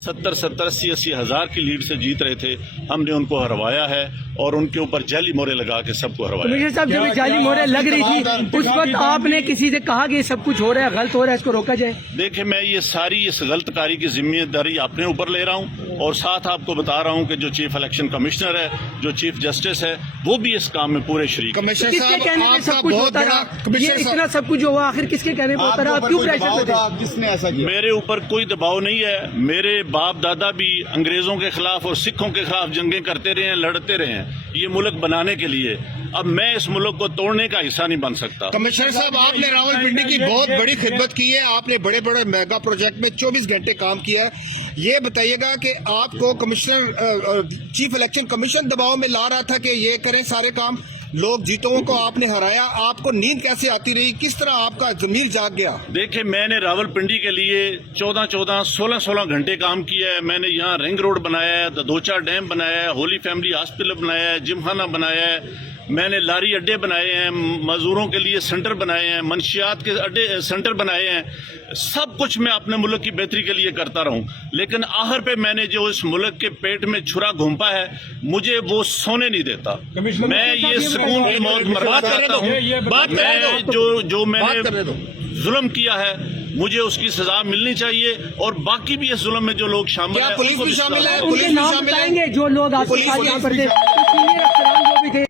70 80 हज़ार की लीड से जीत रहे थे। हमने उनको हरवाया है और उनके ऊपर जाली मोहरे लगा के सबको हरवाया। कमिश्नर साहब, जब जाली मोहरे लग रही थी उस वक्त आपने किसी से कहा कि ये सब कुछ हो रहा है, गलत हो रहा है, इसको रोका जाए? देखिए, मैं ये सारी इस गलत कारी की जिम्मेदारी अपने ऊपर ले रहा हूँ और साथ आपको बता रहा हूँ कि जो चीफ इलेक्शन कमिश्नर है, जो चीफ जस्टिस है, वो भी इस काम में पूरे शरीक है। किसके कहने पे सब कुछ होता रहा? ये इतना सब कुछ जो हुआ आखिर किसके कहने पे होता रहा? आप क्यों प्रेशर में थे? किसने ऐसा किया? मेरे ऊपर कोई दबाव नहीं है। मेरे बाप दादा भी अंग्रेजों के खिलाफ और सिखों के खिलाफ जंगें करते रहे हैं, लड़ते रहे हैं ये मुल्क बनाने के लिए। अब मैं इस मुल्क को तोड़ने का हिस्सा नहीं बन सकता। कमिश्नर साहब, आपने रावलपिंडी की बहुत बड़ी खिदमत की है। आपने बड़े बड़े मेगा प्रोजेक्ट में 24 घंटे काम किया है। ये बताइएगा कि आपको कमिश्नर चीफ इलेक्शन कमीशन दबाव में ला रहा था कि ये करें सारे काम, लोग जीतों को आपने हराया, आपको नींद कैसे आती रही? किस तरह आपका ज़मीर जाग गया? देखिए, मैंने रावलपिंडी के लिए 14 16 घंटे काम किया है। मैंने यहाँ रिंग रोड बनाया है, ददोचा डैम बनाया है, होली फैमिली हॉस्पिटल बनाया है, जिमखाना बनाया है, मैंने लारी अड्डे बनाए हैं, मजदूरों के लिए सेंटर बनाए हैं, मंशियात के अड्डे सेंटर बनाए हैं। सब कुछ मैं अपने मुल्क की बेहतरी के लिए करता रहूं, लेकिन आखिर पे मैंने जो इस मुल्क के पेट में छुरा घूंपा है, मुझे वो सोने नहीं देता। मैं ये सुकून की मौत बर्बाद करता हूँ। मैं जो मैंने जुल्म किया है, मुझे उसकी सजा मिलनी चाहिए और बाकी भी इस जुल्म में जो लोग शामिल हैं, पुलिस भी शामिल है? उनके नाम बताएंगे जो लोग आपके साथ यहाँ पर थे?